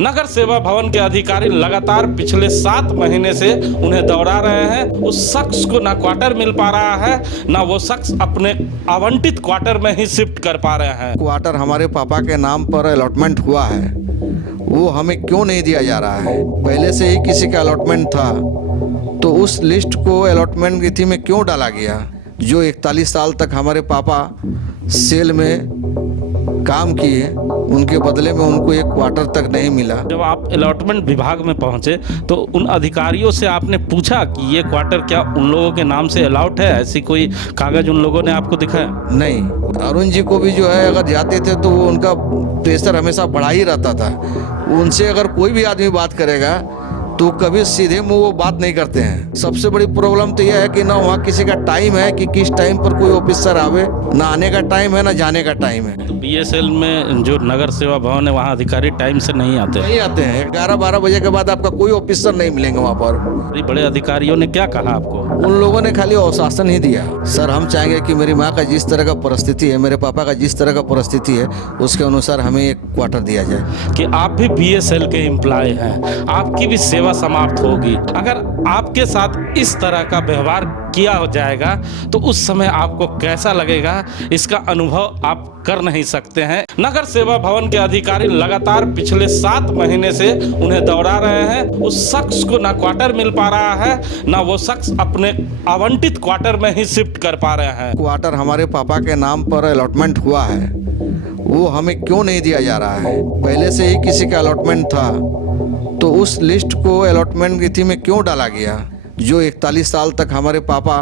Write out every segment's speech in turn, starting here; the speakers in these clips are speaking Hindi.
नगर सेवा भवन के अधिकारी लगातार पिछले 7 महीने से उन्हें दौड़ा रहे हैं। उस शख्स को ना क्वार्टर मिल पा रहा है, ना वो शख्स अपने आवंटित क्वार्टर में ही शिफ्ट कर पा रहे हैं। क्वार्टर हमारे पापा के नाम पर अलॉटमेंट हुआ है, वो हमें क्यों नहीं दिया जा रहा है? पहले से ही किसी का अलॉटमेंट था तो उस लिस्ट को अलॉटमेंट गिनती में क्यों डाला गया? जो 41 साल तक हमारे पापा सेल में काम किए, उनके बदले में उनको एक क्वार्टर तक नहीं मिला। जब आप अलॉटमेंट विभाग में पहुंचे तो उन अधिकारियों से आपने पूछा कि ये क्वार्टर क्या उन लोगों के नाम से अलाउड है? ऐसी कोई कागज उन लोगों ने आपको दिखाया? नहीं, अरुण जी को भी जो है अगर जाते थे तो वो उनका प्रेशर हमेशा बढ़ा ही रहता था। उनसे अगर कोई भी आदमी बात करेगा तो कभी सीधे मुंह वो बात नहीं करते हैं। सबसे बड़ी प्रॉब्लम तो यह है कि ना वहाँ किसी का टाइम है कि किस टाइम पर कोई ऑफिसर आवे, ना आने का टाइम है ना जाने का टाइम है। तो बीएसएल में जो नगर सेवा भवन है वहाँ अधिकारी टाइम से नहीं आते? नहीं आते हैं। 11-12 बजे के बाद आपका कोई ऑफिसर नहीं मिलेंगे वहाँ पर। बड़े अधिकारियों ने क्या कहा आपको? उन लोगों ने खाली आश्वासन ही दिया। सर, हम चाहेंगे कि मेरी माँ का जिस तरह का परिस्थिति है, मेरे पापा का जिस तरह का परिस्थिति है, उसके अनुसार हमें एक क्वार्टर दिया जाए। कि आप भी बीएसएल के एम्प्लॉय हैं, आपकी भी सेवा समाप्त होगी। अगर आपके साथ इस तरह का व्यवहार किया हो जाएगा तो उस समय आपको कैसा लगेगा, इसका अनुभव आप कर नहीं सकते हैं। नगर सेवा भवन के अधिकारी लगातार पिछले 7 महीने से उन्हें दौड़ा रहे हैं। उस शख्स को ना क्वार्टर मिल पा रहा है, ना वो शख्स अपने आवंटित क्वार्टर में ही शिफ्ट कर पा रहे हैं। क्वार्टर हमारे पापा के नाम पर अलॉटमेंट हुआ है, वो हमें क्यों नहीं दिया जा रहा है? पहले से ही किसी का अलॉटमेंट था तो उस लिस्ट को अलॉटमेंट गिनती में क्यों डाला गया? जो 41 साल तक हमारे पापा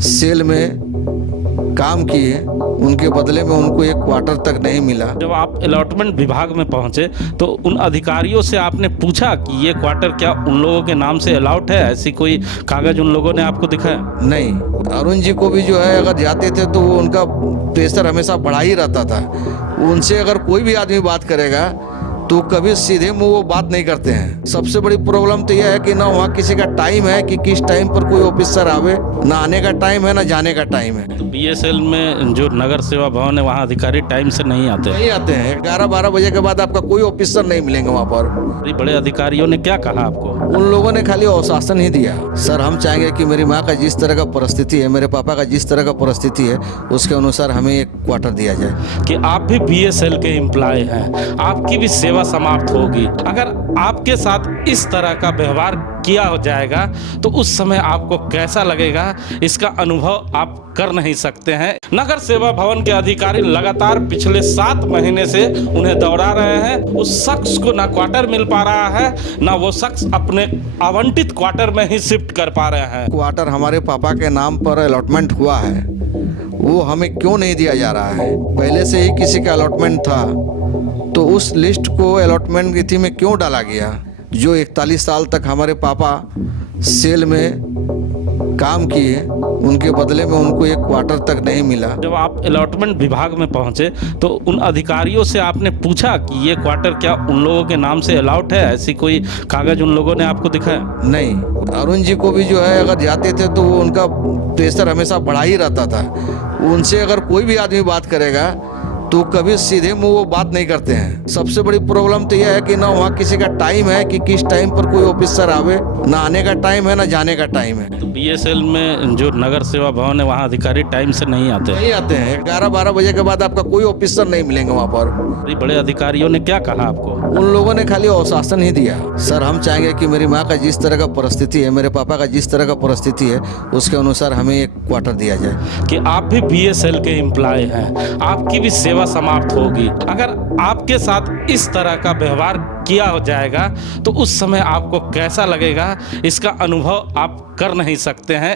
सेल में काम किए, उनके बदले में उनको एक क्वार्टर तक नहीं मिला। जब आप अलॉटमेंट विभाग में पहुंचे तो उन अधिकारियों से आपने पूछा कि ये क्वार्टर क्या उन लोगों के नाम से अलाउड है? ऐसी कोई कागज उन लोगों ने आपको दिखाया? नहीं, अरुण जी को भी जो है अगर जाते थे तो वो उनका प्रेशर हमेशा बढ़ा ही रहता था। उनसे अगर कोई भी आदमी बात करेगा तो कभी सीधे मुंह वो बात नहीं करते हैं। सबसे बड़ी प्रॉब्लम तो यह है कि ना वहाँ किसी का टाइम है कि किस टाइम पर कोई ऑफिसर आवे, ना आने का टाइम है ना जाने का टाइम है। तो बीएसएल में जो नगर सेवा भवन है वहाँ अधिकारी टाइम से नहीं आते? नहीं आते हैं। 11-12 बजे के बाद आपका कोई ऑफिसर नहीं मिलेंगे वहाँ पर। बड़े अधिकारियों ने क्या कहा आपको? उन लोगों ने खाली आश्वासन ही दिया। सर, हम चाहेंगे कि मेरी माँ का जिस तरह का परिस्थिति है, मेरे पापा का जिस तरह का परिस्थिति है, उसके अनुसार हमें एक क्वार्टर दिया जाए। कि आप भी बीएसएल के एम्प्लॉय हैं, आपकी भी सेवा समाप्त होगी। अगर आपके साथ इस तरह का व्यवहार किया हो जाएगा तो उस समय आपको कैसा लगेगा, इसका अनुभव आप कर नहीं सकते हैं। नगर सेवा भवन के अधिकारी लगातार पिछले 7 महीने से उन्हें दौड़ा रहे हैं। उस शख्स को ना क्वार्टर मिल पा रहा है, ना वो शख्स अपने आवंटित क्वार्टर में ही शिफ्ट कर पा रहे हैं। क्वार्टर हमारे पापा के नाम पर अलॉटमेंट हुआ है, वो हमें क्यों नहीं दिया जा रहा है? पहले से ही किसी का अलॉटमेंट था तो उस लिस्ट को अलॉटमेंट गिनती में क्यों डाला गया? जो 41 साल तक हमारे पापा सेल में काम किए, उनके बदले में उनको एक क्वार्टर तक नहीं मिला। जब आप अलॉटमेंट विभाग में पहुंचे तो उन अधिकारियों से आपने पूछा कि ये क्वार्टर क्या उन लोगों के नाम से अलाउड है? ऐसी कोई कागज उन लोगों ने आपको दिखाया? नहीं, अरुण जी को भी जो है अगर जाते थे तो वो उनका प्रेशर हमेशा बढ़ा ही रहता था। उनसे अगर कोई भी आदमी बात करेगा तो कभी सीधे मुंह वो बात नहीं करते हैं। सबसे बड़ी प्रॉब्लम तो यह है कि ना वहाँ किसी का टाइम है कि किस टाइम पर कोई ऑफिसर आवे, ना आने का टाइम है ना जाने का टाइम है। तो बीएसएल में जो नगर सेवा भवन है वहाँ अधिकारी टाइम से नहीं आते? नहीं आते हैं। 11-12 बजे के बाद आपका कोई ऑफिसर नहीं मिलेंगे वहाँ पर। बड़े अधिकारियों ने क्या कहा आपको? उन लोगों ने खाली आश्वासन ही दिया। सर, हम चाहेंगे कि मेरी माँ का जिस तरह का परिस्थिति है, मेरे पापा का जिस तरह का परिस्थिति है, उसके अनुसार हमें एक क्वार्टर दिया जाए। कि आप भी बीएसएल के एम्प्लॉय हैं, आपकी भी सेवा समाप्त होगी। अगर आपके साथ इस तरह का व्यवहार किया हो जाएगा तो उस समय आपको कैसा लगेगा, इसका अनुभव आप कर नहीं सकते हैं।